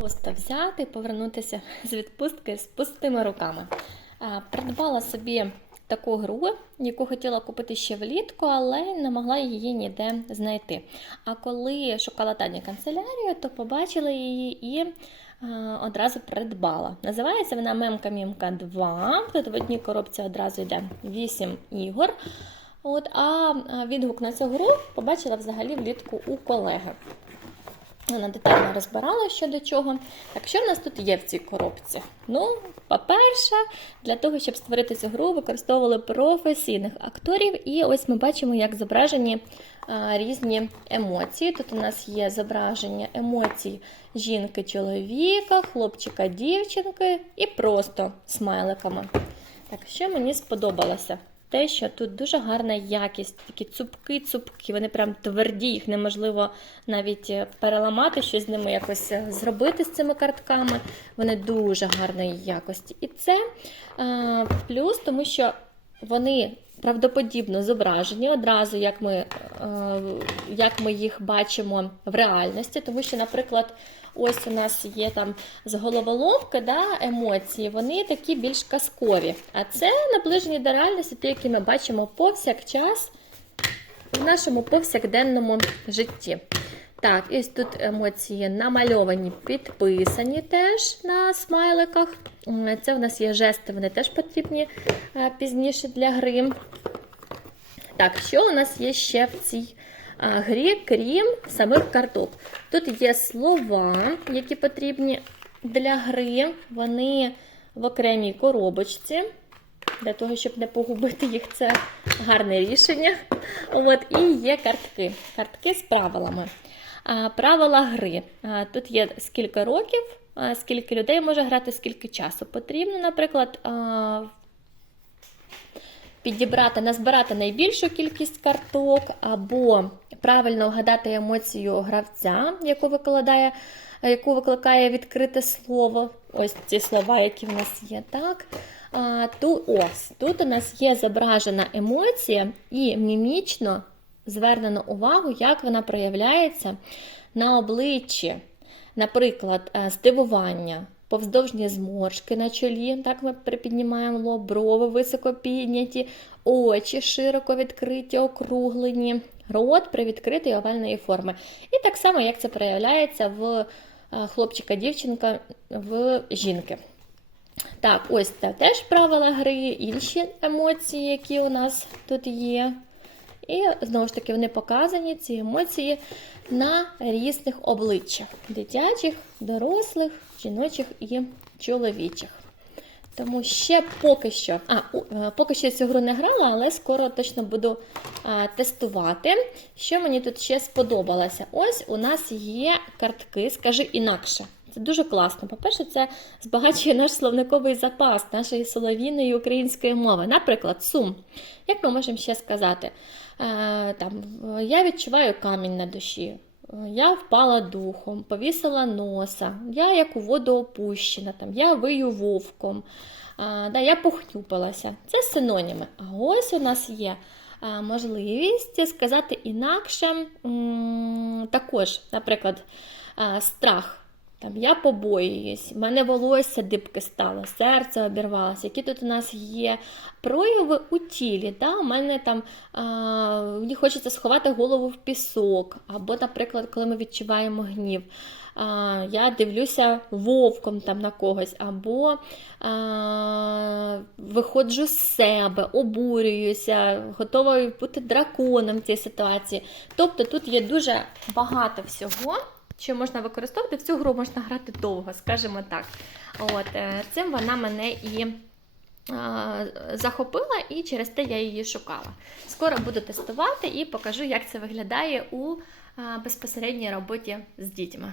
просто взяти повернутися з відпустки з пустими руками. Придбала собі таку гру, яку хотіла купити ще влітку, але не могла її ніде знайти. А коли шукала Тані канцелярію, то побачила її і одразу придбала. Називається вона Мемка Мімка 2. Тут в одній коробці одразу йде 8 ігор. От, а відгук на цю гру побачила взагалі влітку у колеги. Вона детально розбирала що до чого. Так, що в нас тут є в цій коробці? Ну, по-перше, для того, щоб створити цю гру, використовували професійних акторів, і ось ми бачимо, як зображені а, різні емоції. Тут у нас є зображення емоцій жінки-чоловіка, хлопчика-дівчинки і просто смайликами. Так, що мені сподобалося? Те, що тут дуже гарна якість, такі цупки-цупки, вони прям тверді, їх неможливо навіть е, переламати, щось з ними якось е, зробити з цими картками. Вони дуже гарної якості. І це е, плюс, тому що вони правдоподібно зображені одразу, як ми, е, як ми їх бачимо в реальності, тому що, наприклад, Ось у нас є там з головоломки да, емоції, вони такі більш казкові. А це наближені до реальності, ті, які ми бачимо повсякчас в нашому повсякденному житті. Так, і ось тут емоції намальовані, підписані теж на смайликах. Це в нас є жести, вони теж потрібні е, пізніше для гри. Так, що у нас є ще в цій грі, крім самих карток? Тут є слова, які потрібні для гри. Вони в окремій коробочці. Для того, щоб не погубити їх, це гарне рішення. От, І є картки. Картки з правилами. А, Правила гри. А, Тут є скільки років, а, скільки людей може грати, скільки часу потрібно, наприклад, а, підібрати, назбирати найбільшу кількість карток, або правильно вгадати емоцію гравця, яку викладає, яку викликає відкрите слово. Ось ці слова, які в нас є. так. А, ту, ось, Тут у нас є зображена емоція і мімічно звернено увагу, як вона проявляється на обличчі. Наприклад, е, здивування, повздовжні зморшки на чолі, так ми припіднімаємо лоб, брови високо підняті, очі широко відкриті, округлені, рот привідкритий овальної форми. І так само, як це проявляється в е, хлопчика-дівчинка в жінки. Так, ось це теж правила гри, інші емоції, які у нас тут є. І знову ж таки, вони показані, ці емоції, на різних обличчях: дитячих, дорослих, жіночих і чоловічих. Тому ще поки що, а, е, поки що цю гру не грала, але скоро точно буду а, тестувати. Що мені тут ще сподобалося? Ось у нас є картки, скажи інакше. Це дуже класно. По-перше, це збагачує наш словниковий запас нашої солов'їної української мови. Наприклад, сум. Як ми можемо ще сказати? Е, там, Я відчуваю камінь на душі. Я впала духом, повісила носа, я як у воду опущена, там, я вию вовком, а, да, я похнюпилася. Це синоніми. А ось у нас є можливість сказати інакше також, наприклад, страх. Там, Я побоююсь, в мене волосся дибки стало, серце обірвалося. Які тут у нас є прояви у тілі. Да? У мене там а, мені хочеться сховати голову в пісок. Або, наприклад, коли ми відчуваємо гнів, а, я дивлюся вовком там на когось, або а, виходжу з себе, обурююся, готова бути драконом в цій ситуації. Тобто тут є дуже багато всього що можна використовувати. В цю гру можна грати довго, скажімо так. От, е, Цим вона мене і захопила, і через те я її шукала. Скоро буду тестувати і покажу, як це виглядає у безпосередній роботі з дітьми.